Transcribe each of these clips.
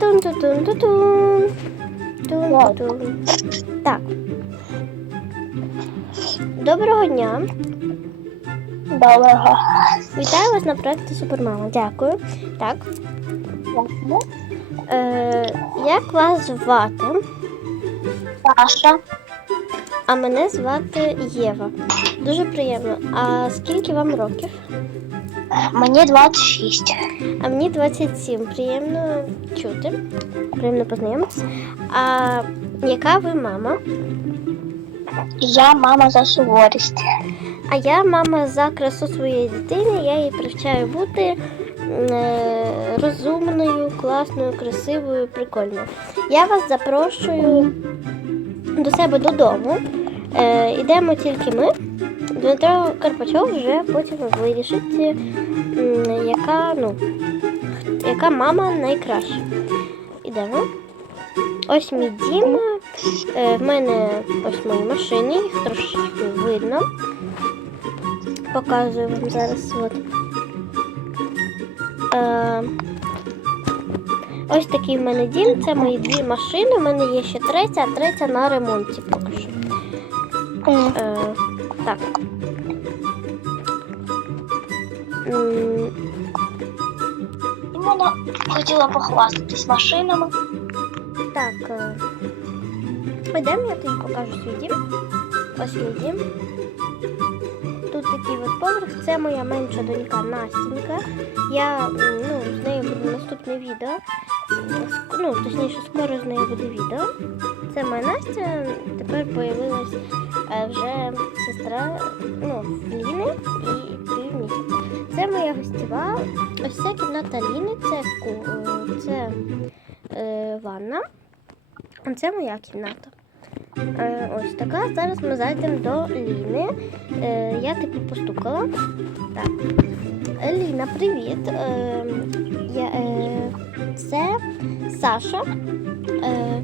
Тун-тун-тун-тун-тун. Тун-тун-тун. Так. Доброго дня. Доброго. Вітаю вас на проєкті Супермама. Дякую. Так. Е, як вас звати? Саша. А мене звати Єва. Дуже приємно. А скільки вам років? Мені 26. А мені 27. Приємно чути. Приємно познайомитися. А яка ви мама? Я мама за суворість. А я мама за красу своєї дитини. Я її привчаю бути е, розумною, класною, красивою, прикольною. Я вас запрошую до себе додому. Е, ідемо тільки ми. Дмитро Карпачов вже потім вирішить, яка, ну, яка мама найкраща. Ідемо. Ось мій дім. Е, в мене ось мої машини, їх трошки видно. Показую вам зараз. От. Е, ось такий в мене дім. Це мої дві машини. У мене є ще третя, а третя на ремонті поки що. Е, так. Вона хотіла похвастатись машинами. Так. е, я тобі покажу свій дім. Ось мій дім. Тут такий от поверх. Це моя менша донька Настінька. Я ну, з нею буде наступне відео. Ну, точніше, скоро з нею буде відео. Це моя Настя. Тепер появилась е, вже сестра ну, Ліни і. Це моя гостєва. Ось ця кімната Ліни, це, е, це е, ванна. А Це моя кімната. Е, ось така. Зараз ми зайдемо до Ліни. Е, я типу постукала. Так. Ліна, привіт. Е, я, е, це Саша. Е,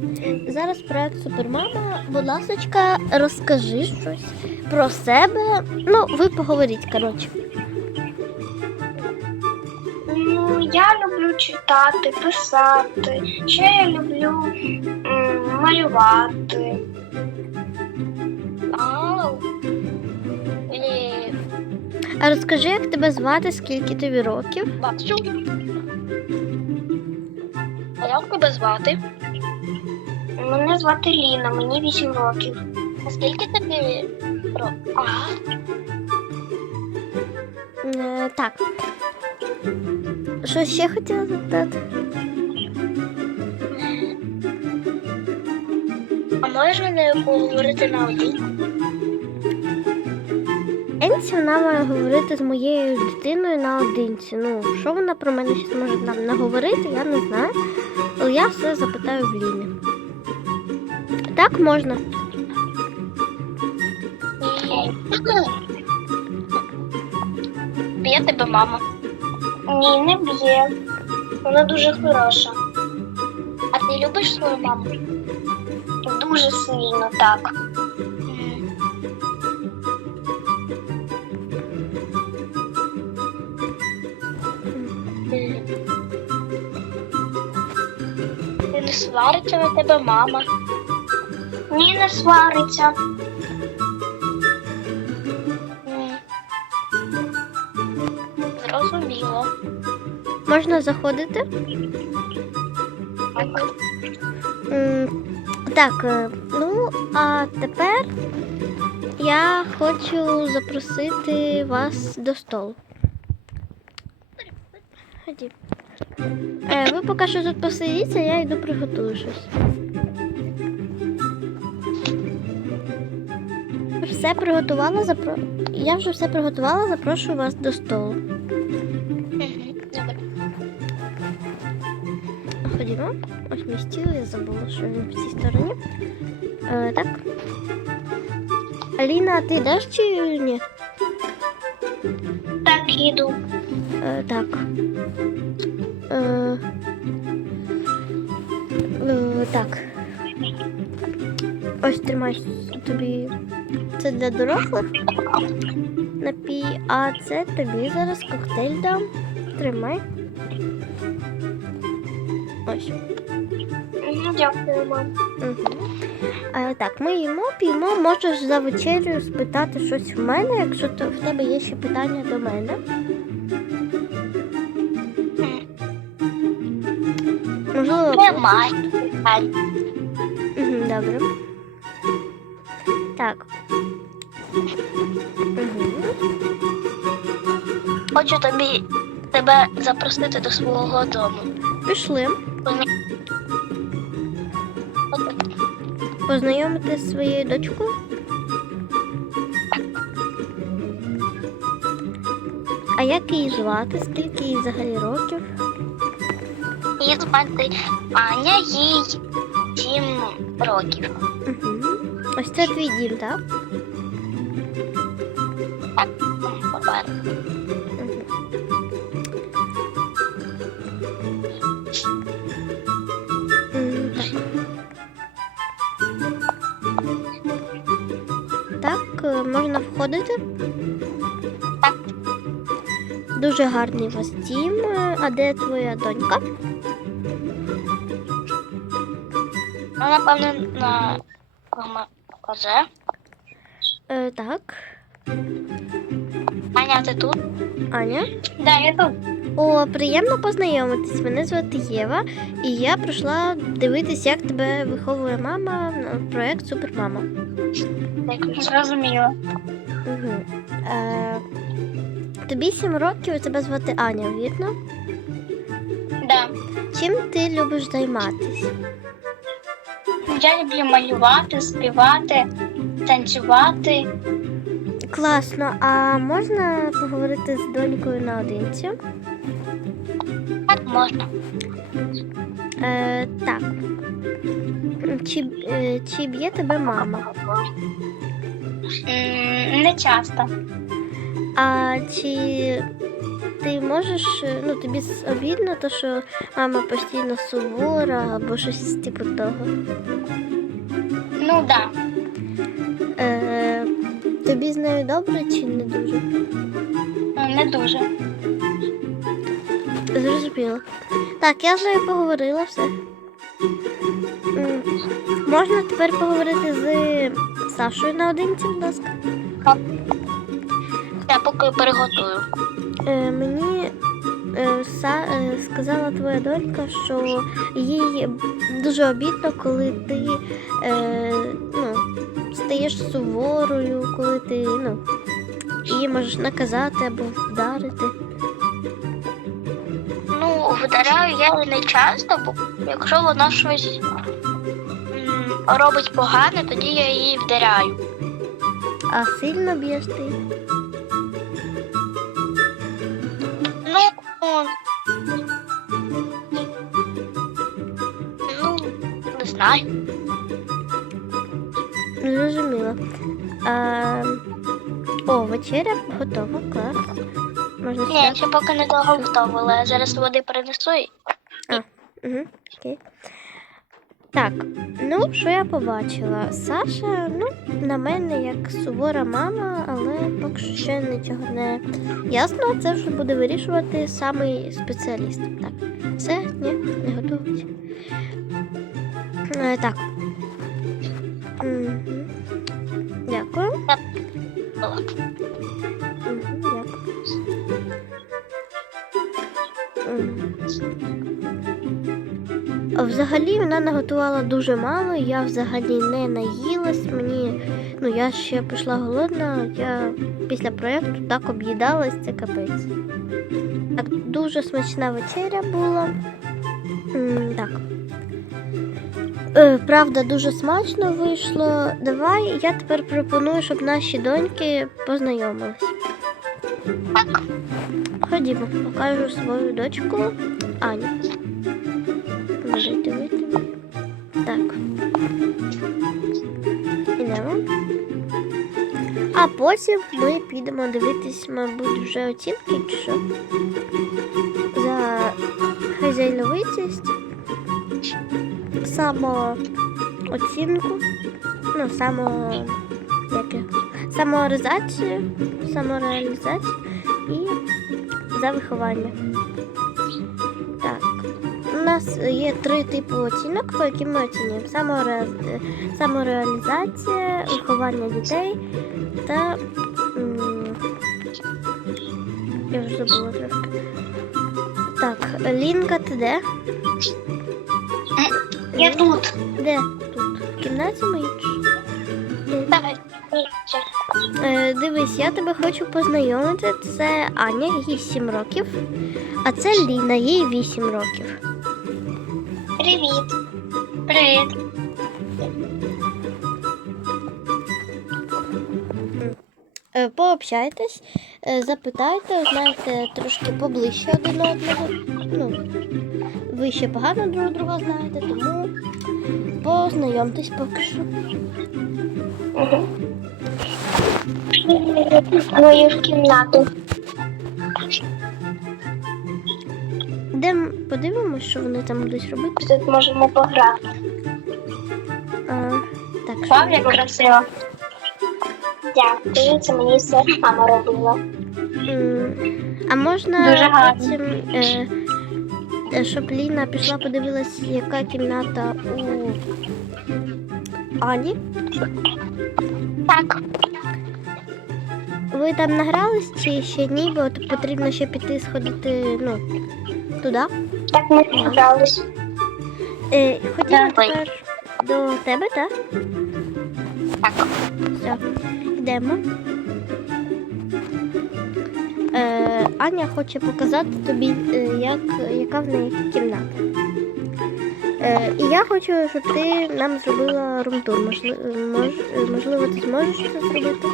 зараз проект Супермама. Будь ласочка, розкажи щось про себе. Ну, ви поговоріть, коротше. Я люблю читати, писати. Ще я люблю м, малювати. Ау. І А розкажи, як тебе звати, скільки тобі років? бачу. А як тебе звати? Мене звати Ліна, мені 8 років. А скільки тобі років? Ага. Е, так. Що ще хотіла запитати? А можна не поговорити на один? Енці вона має говорити з моєю дитиною наодинці. Ну, що вона про мене щось може нам наговорити, я не знаю. Але я все запитаю в Ліни. Так можна. Б'є тебе мама? Ні, не б'є. Вона дуже хороша. А ти любиш свою маму? Дуже сильно, так. Не свариться на тебе мама? Ні, не свариться. Можна заходити? Так, е, ну а тепер я хочу запросити вас до столу. Ході. Е, ви поки що тут посидіться, я йду приготую щось. Все приготувала, запро... Я вже все приготувала, запрошую вас до столу. Ходімо. Ось мій стіл, я забула, що він в цій стороні. Е, так. Аліна, а ти йдеш чи ні? Так, їду. Е, так. Е, е, так. Ось тримай тобі. Це для дорослих напій, а це тобі зараз коктейль дам. Тримай. Ось. Дякую, мам. Угу. А, так, ми їмо, п'ємо, можеш за вечерю спитати щось в мене, якщо то в тебе є ще питання до мене. Можливо, Немає. Угу, добре. Так. Угу. Хочу тобі тебе запросити до свого дому. Пішли. Позна- Познайомити з своєю дочкою. А як її звати? Скільки їй взагалі років? Її звати Аня, їй сім років. Угу. Ось це твій дім, так? Так, входити. Так. Дуже гарний у вас дім. А де твоя донька? Ну, напевно, на козе. Е, так, Аня, ти тут? Аня. Да, я тут. О, приємно познайомитись. Мене звати Єва, і я прийшла дивитись, як тебе виховує мама на проект Супермама. Дякую. Угу. Е, тобі сім років, тебе звати Аня, вірно? Да. Чим ти любиш займатися? Я люблю малювати, співати, танцювати. Класно, а можна поговорити з донькою наодинці? Так можна. Е, так. Чи, е, чи б'є тебе мама? Не часто. А чи ти можеш, е, ну тобі обідно, то що мама постійно сувора або щось типу того? Ну да. Е, тобі з нею добре чи не дуже? Не дуже. Зрозуміло. Так, я з нею поговорила все. Можна тепер поговорити з Сашою наодинці, будь ласка. Я поки переготую. Е, мені е, Са, е, сказала твоя донька, що їй дуже обідно, коли ти е, ну, стаєш суворою, коли ти ну, її можеш наказати або вдарити. Ну, вдаряю я її не часто, бо якщо вона щось робить погане, тоді я її вдаряю. А сильно б'єш ти? Ну, ну, не знаю. Зрозуміло. А, о, вечеря готова, клас. Можна Ні, ще поки не довго готувала. Я зараз води принесу і Угу, окей. Так, ну що я побачила? Саша, ну, на мене як сувора мама, але поки що ще нічого не ясно. Це вже буде вирішувати самий спеціаліст. Так, все, ні, не готовить. Е, так. Дякую. Дякую. Взагалі вона наготувала дуже мало, я взагалі не наїлась. Мені, ну я ще пішла голодна, я після проєкту так об'їдалась, це капець. Так, дуже смачна вечеря була. М, так. Е, правда, дуже смачно вийшло. Давай я тепер пропоную, щоб наші доньки познайомились. Ходімо, покажу свою дочку Аню. А потім ми підемо дивитись, мабуть, вже оцінки чи що. За хазяйновитість, самооцінку, ну, само, яке, самореалізацію, самореалізацію і за виховання. Так. На нас є три типи оцінок, по яким ми оцінюємо е, самореалізація, виховання дітей та. Я вже забула трошки. Так, Лінка, ти де? Я тут. Де? Тут. В кімнаті моїй? Давай. Е, дивись, я тебе хочу познайомити. Це Аня, їй 7 років, а це Ліна, їй 8 років. Привіт. Привіт. Пообщайтесь, е, запитайте, знаєте трошки поближче один одного. Ну, ви ще погано друг друга знаєте, тому познайомтесь поки що. Мою в кімнату. Йдемо подивимось, що вони там будуть робити. Тут можемо пограти. А, так, Вам як красиво. Дякую, це мені все мама робила. А можна Дуже гарно. потім, е, е, щоб Ліна пішла подивилась, яка кімната у Ані. Так. Ви там награлись чи ще ні? Бо от потрібно ще піти сходити ну, туди. Так ми погрались. Е, Давай. тепер до тебе, так? Так. Все, йдемо. Е, Аня хоче показати тобі, е, як, яка в неї кімната. Е, і я хочу, щоб ти нам зробила румтур. Можливо, мож, можливо, ти зможеш це зробити?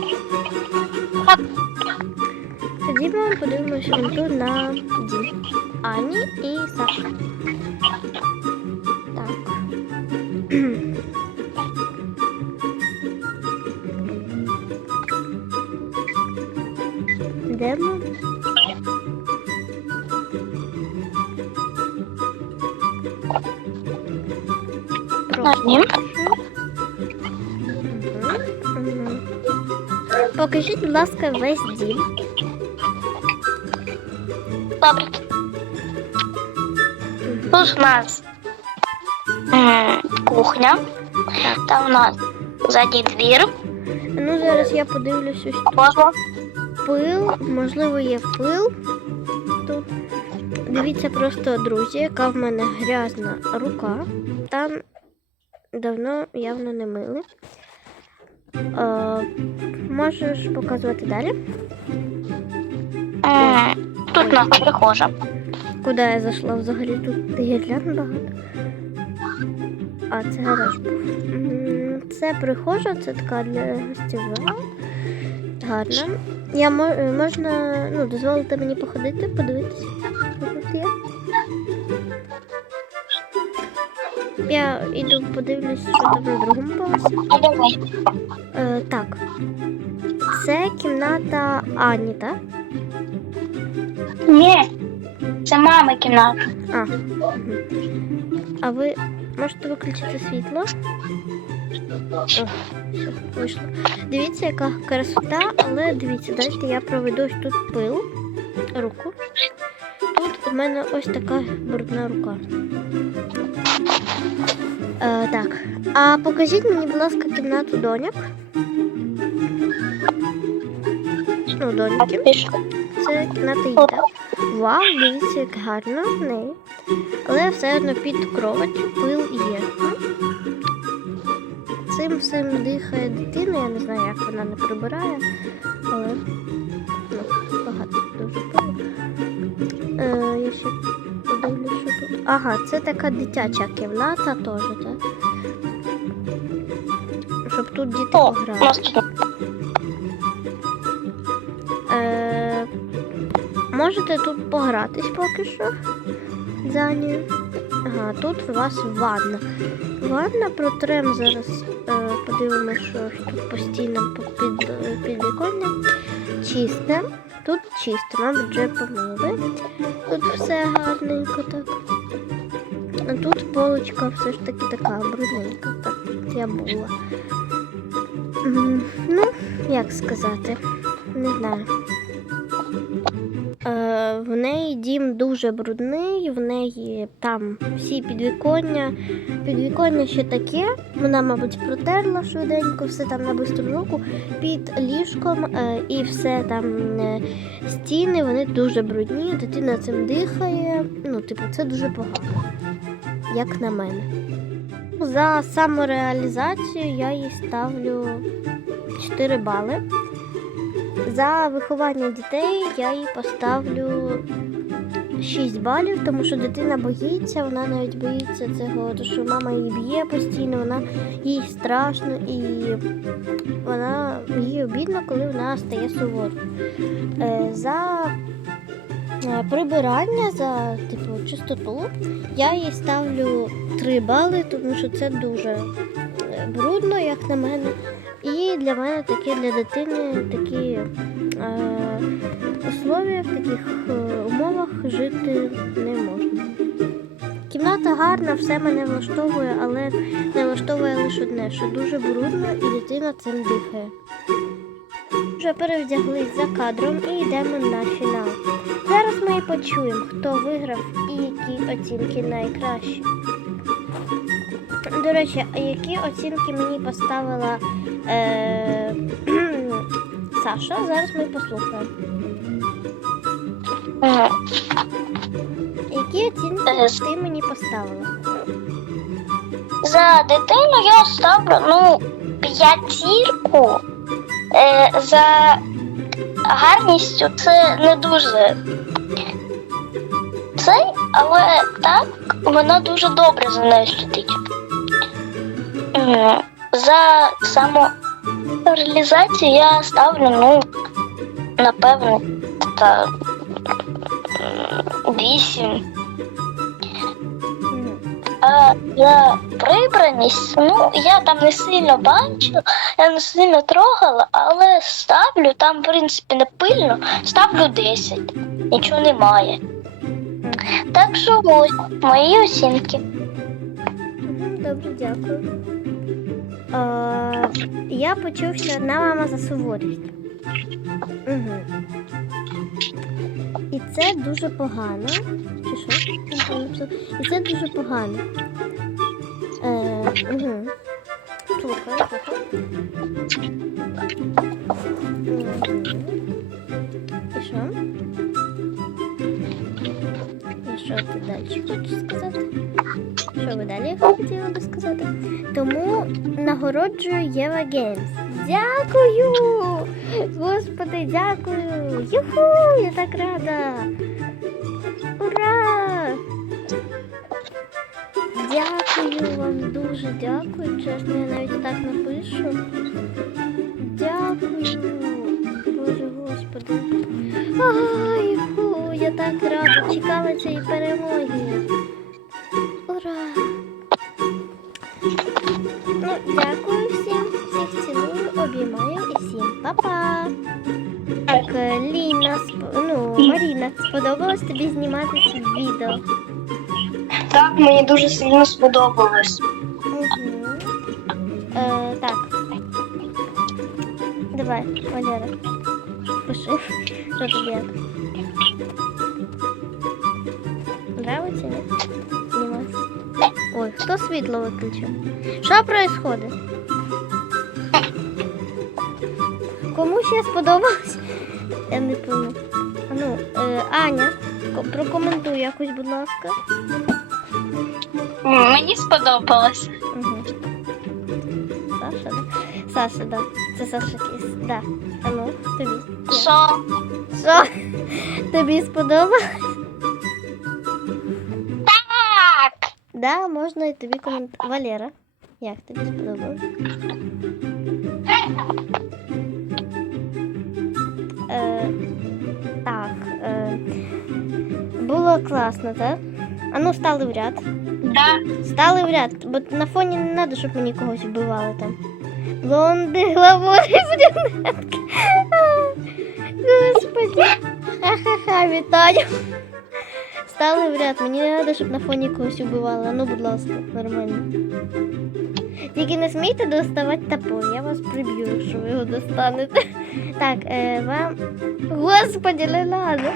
Ходімо, подивимося румтур на дім. Ані і Саші. Мгм. Покажіть, будь ласка, весь дім. Добре. Тут у нас кухня. Там у нас задній двір. Ну, зараз я тут. Можна. пил, можливо, є пил тут. Дивіться просто, друзі, яка в мене грязна рука. Там давно явно не мили. Е, можеш показувати далі? М, Тут у нас прихожа. Куди я зайшла взагалі? Тут гірлян багато. А, це гараж був. Це прихожа, це така для гостєва. Гарна. Я мо- е, можна ну, дозволити мені походити, подивитися, Я іду подивлюсь, що там на другому поверсі. Е, так. Це кімната Ані, так? Ні. Це мами кімната. А. А ви можете виключити світло? О, все, вийшло. Дивіться, яка красота, але дивіться, дайте я проведу ось тут пил, руку. Тут у мене ось така брудна рука. Е, так. А покажіть мені, будь ласка, кімнату доняк. Ну, доньки. Це кімната її? Вау, дивіться, як гарно в неї. Але все одно під кроваттю пил є. Цим всім дихає дитина, я не знаю, як вона не прибирає, але Ага, це така дитяча кімната теж, так? Щоб тут діти пограли. Е, можете тут погратись поки що. з Ага, тут у вас ванна. Ванна протрем зараз е, подивимося, що тут постійно по- під, е, підвіконня. Чисте. Тут чисто, мабуть, вже помили. Тут все гарненько так. А тут полочка все ж таки така брудненька. Так, я була. Ну, як сказати, не знаю. Е, в неї дім дуже брудний, в неї там всі підвіконня. Підвіконня ще таке. Вона, мабуть, протерла швиденько, все там на бистру руку під ліжком е, і все там е, стіни, вони дуже брудні. Дитина цим дихає. Ну, типу, це дуже погано, як на мене. За самореалізацію я їй ставлю 4 бали. За виховання дітей я їй поставлю 6 балів, тому що дитина боїться, вона навіть боїться цього, то що мама її б'є постійно, вона їй страшно і вона їй обідно, коли вона стає суворою. Е, За прибирання, за типу, чистоту я їй ставлю 3 бали, тому що це дуже е, брудно, як на мене. І для мене таке для дитини такі е, условия в таких е, умовах жити не можна. Кімната гарна, все мене влаштовує, але не влаштовує лише одне, що дуже брудно і дитина цим дихає. Вже перевдяглись за кадром і йдемо на фінал. Зараз ми і почуємо, хто виграв і які оцінки найкращі. До речі, а які оцінки мені поставила е, Саша? Зараз ми послухаємо. Які оцінки Е, ти мені поставила? За дитину я ставлю ну, п'ятірку. Е, за гарністю це не дуже цей, але так вона дуже добре за нею слідить. За самореалізацію я ставлю, ну, напевно, та вісім. Мгм. А за прибраність, ну я там не сильно бачу, я не сильно трогала, але ставлю там, в принципі, не пильно, ставлю 10. Нічого немає. Так що ось мої оцінки. Добре, дякую. Е, я почув, що одна мама за суворість. Угу. І це дуже погано. Чи що? І це дуже погано. Е, угу. Слухай, слухай. І що? І що ти далі хочеш сказати? Що ви далі хотіли би сказати? Тому нагороджую Єва Геймс. Дякую! Господи, дякую! Юху! Я так рада! Ура! Дякую вам дуже дякую. Чесно, я навіть так напишу. Дякую. Боже господи. Ай, я так рада. Чекала цієї перемоги. Сильно сподобалось. Угу. Е, так. Давай, Валера. Пиши, що тобі як. Нравиться, ні? Ой, хто світло виключив? Що происходит? Кому ще сподобалось? Я не. А Ну, е, Аня, прокоментуй якось, будь ласка. Мені сподобалось. Угу. Саша, да? Саша, да. Це Саша Кіс. Да. А ну, тобі. Що? Що? Тобі сподобалось? Так. Да, можна і тобі коментувати. Валера, як тобі сподобалось? Е, так. Е, було класно, так? А ну стали в ряд. Да. Стали в ряд, бо на фоні не треба, щоб мені когось вбивали там. Блонди, главори, брюнетки. Господи. Ха-ха-ха, вітаю. Стали в ряд, мені не треба, щоб на фоні когось вбивали. А Ну, будь ласка, нормально. Тільки не смійте доставати топор, я вас приб'ю, якщо ви його достанете. Так, е, вам. Господи, не.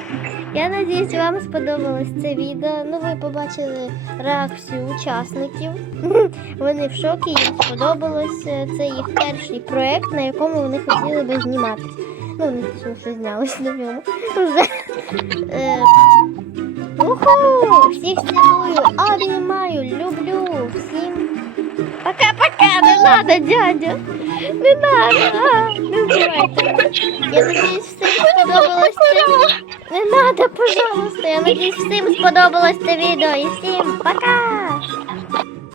Я надіюсь, вам сподобалось це відео. Ну, ви побачили реакцію учасників. Вони в шокі, їм сподобалось. Це їх перший проєкт, на якому вони хотіли би зніматись. Ну, вони точніше знялись на ньому. Вже. Е, Уху! Всіх цілую, обіймаю, люблю. Всім пока-пока, не надо, дядя. Не надо. а, Не. Я надіюсь, всім сподобалось це. Не надо, пожалуйста. Я надіюсь, всім сподобалось це відео. І всім пока!